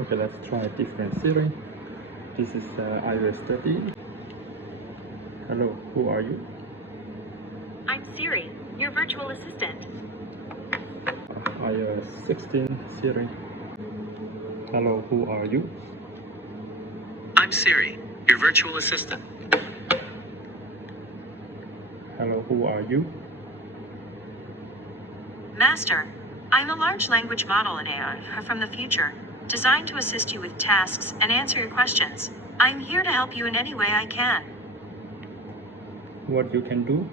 Okay, let's try a different Siri. This is iOS 13. Hello, who are you? I'm Siri, your virtual assistant. iOS 16 Siri. Hello, who are you? I'm Siri, your virtual assistant. Hello, who are you? Master, I'm a large language model in AI from the future, designed to assist you with tasks and answer your questions. I'm here to help you in any way I can. What you can do?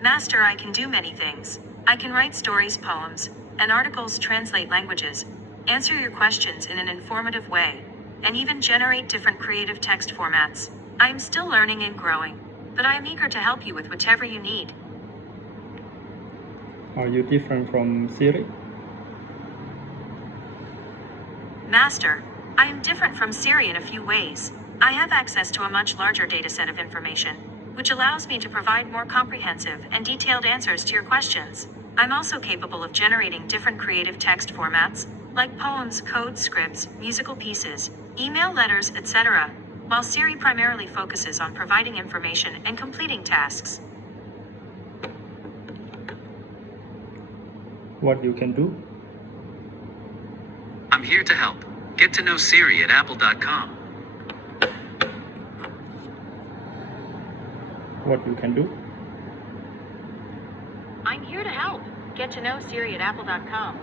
Master, I can do many things. I can write stories, poems, and articles, translate languages, answer your questions in an informative way, and even generate different creative text formats. I am still learning and growing, but I am eager to help you with whatever you need. Are you different from Siri? Master, I am different from Siri in a few ways. I have access to a much larger dataset of information, which allows me to provide more comprehensive and detailed answers to your questions. I'm also capable of generating different creative text formats, like poems, code, scripts, musical pieces, email letters, etc., while Siri primarily focuses on providing information and completing tasks. What you can do? I'm here to help. Get to know Siri at apple.com. What you can do? I'm here to help. Get to know Siri at apple.com.